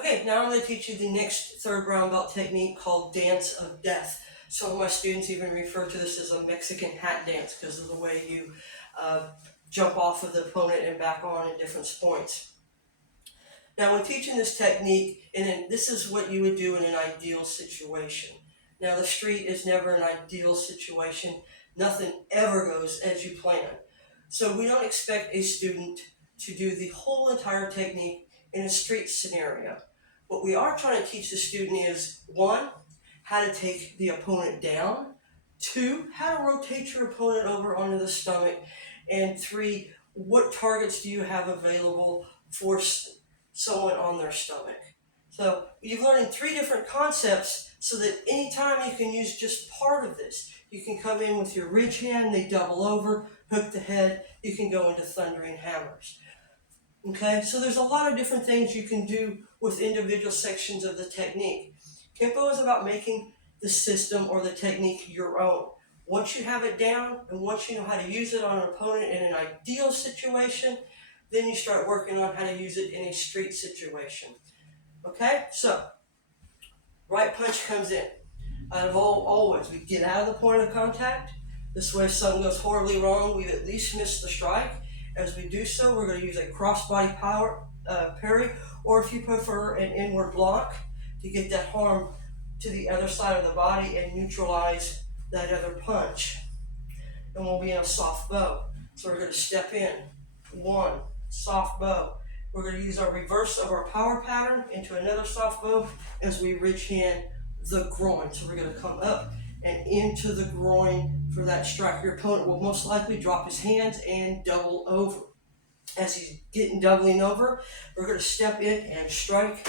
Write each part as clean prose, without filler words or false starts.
Okay, now I'm going to teach you the next third brown belt technique called dance of death. Some of my students even refer to this as a Mexican hat dance because of the way you jump off of the opponent and back on at different points. Now when teaching this technique, this is what you would do in an ideal situation. Now the street is never an ideal situation. Nothing ever goes as you plan. So we don't expect a student to do the whole entire technique in a street scenario. What we are trying to teach the student is, one, how to take the opponent down, two, how to rotate your opponent over onto the stomach, and three, what targets do you have available for someone on their stomach. So you're learning three different concepts so that anytime you can use just part of this. You can come in with your ridge hand, they double over, hook the head, you can go into thundering hammers. Okay, so there's a lot of different things you can do with individual sections of the technique. Kenpo is about making the system or the technique your own. Once you have it down and once you know how to use it on an opponent in an ideal situation, then you start working on how to use it in a street situation. Okay, so right punch comes in. Always, we get out of the point of contact. This way if something goes horribly wrong, we've at least missed the strike. As we do so, we're going to use a cross-body parry, or if you prefer, an inward block to get that harm to the other side of the body and neutralize that other punch. And we'll be in a soft bow. So we're going to step in, one, soft bow. We're going to use our reverse of our power pattern into another soft bow as we ridge hand the groin. So we're going to come up and into the groin for that strike. Your opponent will most likely drop his hands and double over. As he's doubling over, we're going to step in and strike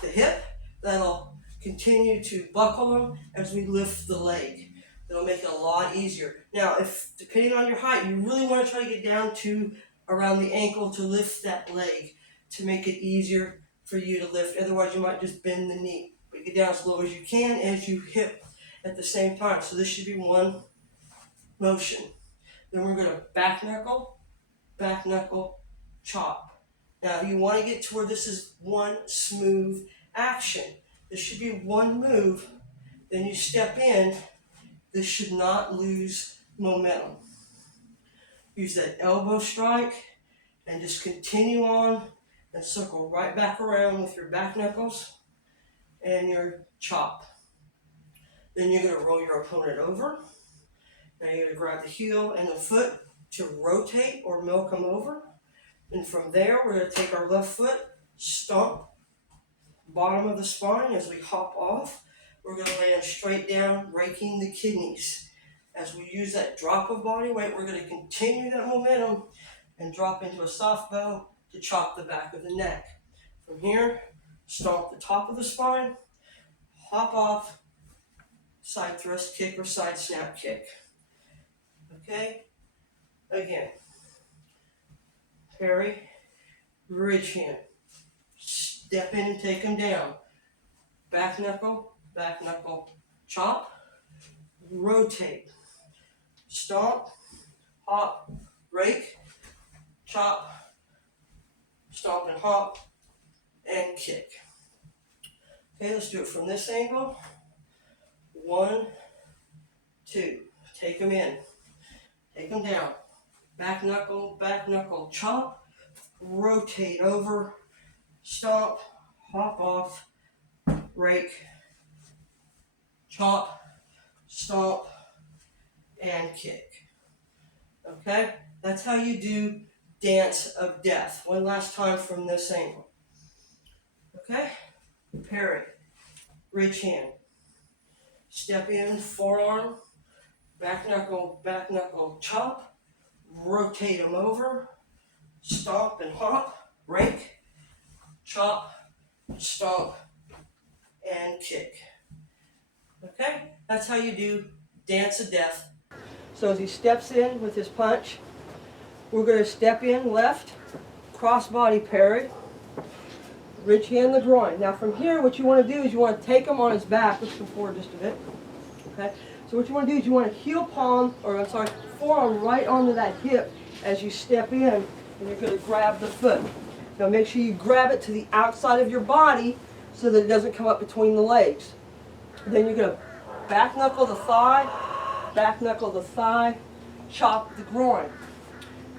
the hip. That'll continue to buckle him as we lift the leg. It'll make it a lot easier. Now, if depending on your height, you really want to try to get down to around the ankle to lift that leg to make it easier for you to lift. Otherwise, you might just bend the knee. But get down as low as you can as you hip at the same time. So this should be one motion. Then we're going to back knuckle, chop. Now you want to get to where this is one smooth action. This should be one move. Then you step in. This should not lose momentum. Use that elbow strike and just continue on and circle right back around with your back knuckles and your chop. Then you're going to roll your opponent over. Now you're going to grab the heel and the foot to rotate or milk them over. And from there, we're going to take our left foot, stomp bottom of the spine as we hop off. We're going to land straight down, raking the kidneys. As we use that drop of body weight, we're going to continue that momentum and drop into a soft bow to chop the back of the neck. From here, stomp the top of the spine, hop off, side thrust kick or side snap kick. Okay? Again. Parry, ridge hand. Step in and take them down. Back knuckle, chop, rotate. Stomp, hop, rake, chop, stomp and hop, and kick. Okay, let's do it from this angle. 1, 2. Take them in. Take them down. Back knuckle, chop, rotate over, stomp, hop off, rake, chop, stomp, and kick. Okay? That's how you do dance of death. One last time from this angle. Okay? Parry, ridge hand. Step in, forearm, back knuckle, chop, rotate them over, stomp and hop, rake, chop, stomp, and kick. Okay? That's how you do dance of death. So as he steps in with his punch, we're going to step in left, cross body parry, ridge hand the groin. Now from here, what you want to do is you want to take him on his back. Let's go forward just a bit. Okay? So what you want to do is you want to forearm right onto that hip as you step in, and you're going to grab the foot. Now make sure you grab it to the outside of your body so that it doesn't come up between the legs. Then you're going to back knuckle the thigh, chop the groin.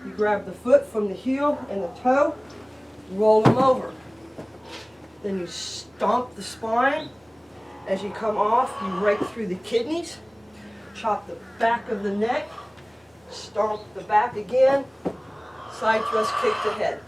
You grab the foot from the heel and the toe, roll them over. Then you stomp the spine. As you come off, you rake through the kidneys, chop the back of the neck, stomp the back again, side thrust kick to head.